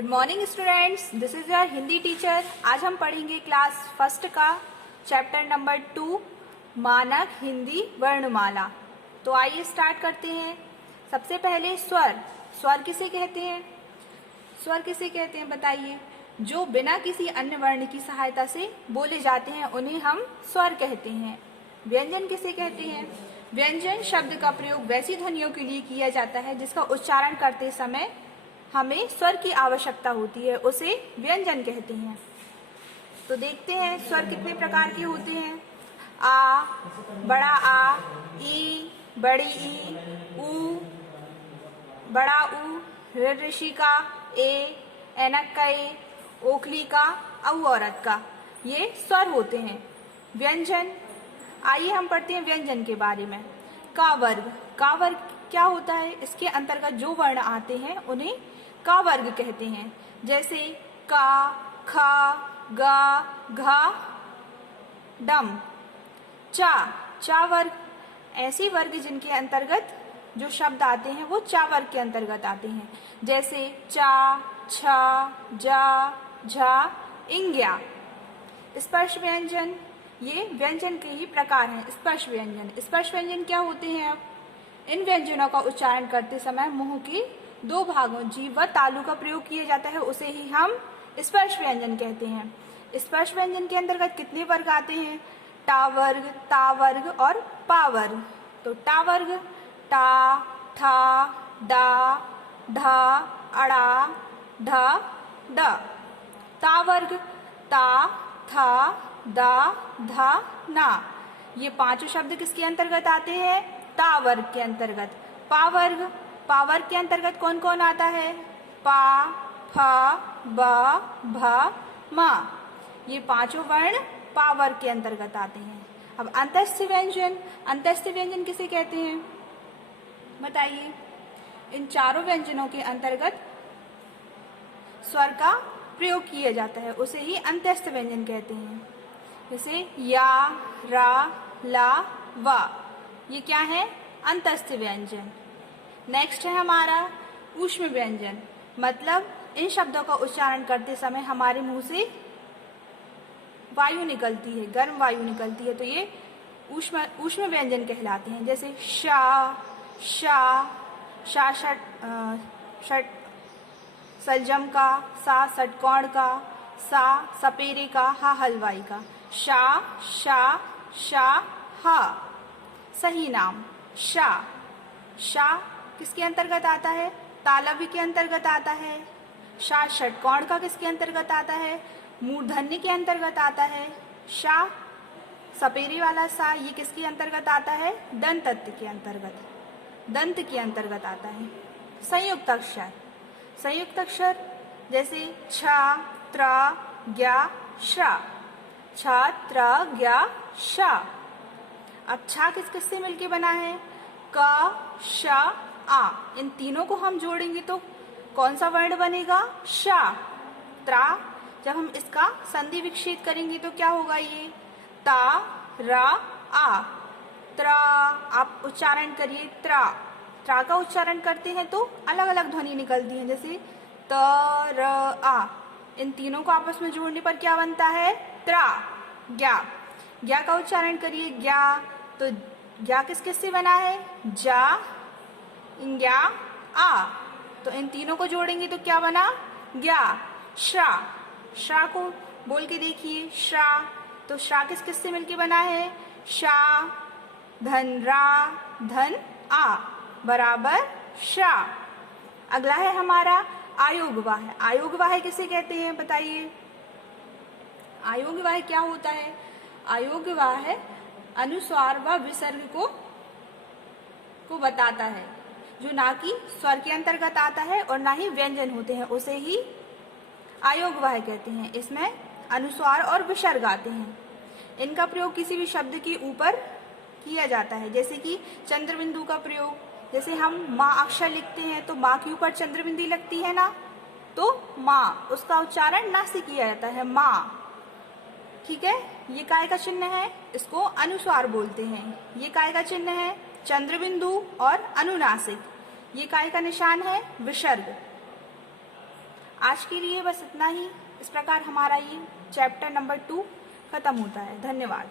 Good morning students, this is your Hindi teacher. आज हम पढ़ेंगे क्लास फर्स्ट का चैप्टर नंबर 2 मानक हिंदी वर्णमाला। तो आइए स्टार्ट करते हैं। सबसे पहले स्वर। स्वर किसे कहते हैं? स्वर किसे कहते हैं बताइए? जो बिना किसी अन्य वर्ण की सहायता से बोले जाते हैं उन्हें हम स्वर कहते हैं। व्यंजन किसे कहते हैं? व्यंजन शब्द का प्रयोग वैसी ध्वनियों के लिए किया जाता है जिसका उच्चारण करते समय हमें स्वर की आवश्यकता होती है, उसे व्यंजन कहते हैं। तो देखते हैं स्वर कितने प्रकार के होते हैं। आ, बड़ा आ, ई, बड़ी ई, ऊ, बड़ा ऊ, ऋषि का ए, ऐनक का ए, ओखली का औ औरत का, ये स्वर होते हैं। व्यंजन, आइए हम पढ़ते हैं व्यंजन के बारे में। का वर्ग। का वर्ग क्या होता है? इसके अंतर्गत जो वर्ण आते हैं उन्हें का वर्ग कहते हैं। जैसे का, खा, गा, घा, डम। चा, चा वर्ग ऐसी वर्ग जिनके अंतर्गत जो शब्द आते हैं वो चा वर्ग के अंतर्गत आते हैं। जैसे चा, छा, जा, झा, इंग्या। स्पर्श व्यंजन, ये व्यंजन के ही प्रकार हैं। स्पर्श व्यंजन। स्पर्श व्यंजन क्या होते हैं? अब इन व्यंजनों का उच्चारण करते समय मुंह के दो भागों जीभ व तालु का प्रयोग किया जाता है, उसे ही हम स्पर्श व्यंजन कहते हैं। स्पर्श व्यंजन के अंतर्गत कितने वर्ग आते हैं? टा वर्ग, ता वर्ग और पा वर्ग। तो टा वर्ग टा, ठा, डा, ढा, अड़ा, ढ, ड। ता वर्ग ता, था, दा, धा, ना। ये पांचों शब्द किसके अंतर्गत आते हैं? ता वर्ग के अंतर्गत। पा वर्ग, पा वर्ग के अंतर्गत कौन कौन आता है? पा, फा, बा, भा, मा। ये पांचों वर्ण पा वर्ग के अंतर्गत आते हैं। अब अंतस्थ व्यंजन। अंतस्थ व्यंजन किसे कहते हैं बताइए? इन चारों व्यंजनों के अंतर्गत स्वर का प्रयोग किया जाता है, उसे ही अंतस्थ व्यंजन कहते हैं। जैसे या, रा, ला, वा, ये क्या है? अंतस्थ व्यंजन। नेक्स्ट है हमारा ऊष्म व्यंजन। मतलब इन शब्दों का उच्चारण करते समय हमारे मुंह से वायु निकलती है, गर्म वायु निकलती है, तो ये ऊष्म व्यंजन कहलाते हैं। जैसे शा, शा, शा षट सलजम का, सा षटकोण का, सा सपेरे का, हा हलवाई का। शा, शा, शा, हा। सही नाम शा। शा किसके अंतर्गत आता है? तालव्य के अंतर्गत आता है। शा षटकोण का किसके अंतर्गत आता है? मूर्धन्य के अंतर्गत आता है। शा सपेरे वाला सा, ये किसके अंतर्गत आता है? दंत के अंतर्गत, दंत के अंतर्गत आता है। संयुक्त अक्षर। संयुक्त अक्षर जैसे छा, त्रा, ज्ञा, श्रा। छा, त्रा, ज्ञा, शा। अब छा किस किस से मिलके बना है? का, शा, आ। इन तीनों को हम जोड़ेंगे तो कौन सा वर्ण बनेगा? शा। त्रा, जब हम इसका संधि विच्छेद करेंगे तो क्या होगा? ये ता, रा, आ। त्रा, आप उच्चारण करिए त्रा। त्रा का उच्चारण करते हैं तो अलग अलग ध्वनि निकलती है, जैसे त, र, आ। इन तीनों को आपस में जोड़ने पर क्या बनता है? त्रा। ज्ञा। ज्ञा का उच्चारण करिए ज्ञा, तो ज्ञा किस किस से बना है? जा, इंग्या, आ। तो इन तीनों को जोड़ेंगे तो क्या बना? ज्ञा। श्रा। श्रा को बोल के देखिए, श्रा। तो श्रा किस किस से मिलके बना है? शा, धन रा, धन आ बराबर श्रा। अगला है हमारा आयोगवाह। आयोगवाह किसे कहते हैं बताइए? आयोगवाह क्या होता है? आयोगवाह अनुस्वार व विसर्ग को बताता है, जो ना कि स्वर के अंतर्गत आता है और ना ही व्यंजन होते हैं, उसे ही आयोगवाह कहते हैं। इसमें अनुस्वार और विसर्ग आते हैं। इनका प्रयोग किसी भी शब्द के ऊपर किया जाता है, जैसे कि चंद्र बिंदु का प्रयोग। जैसे हम माँ अक्षर लिखते हैं तो माँ के ऊपर चंद्र बिंदु लगती है ना, तो माँ, उसका उच्चारण ना से किया जाता है, माँ। ठीक है, ये काय का चिन्ह है, इसको अनुस्वार बोलते हैं। ये काय का चिन्ह है? चंद्र बिंदु और अनुनासिक। ये काय का निशान है? विसर्ग। आज के लिए बस इतना ही। इस प्रकार हमारा ये चैप्टर नंबर 2 खत्म होता है। धन्यवाद।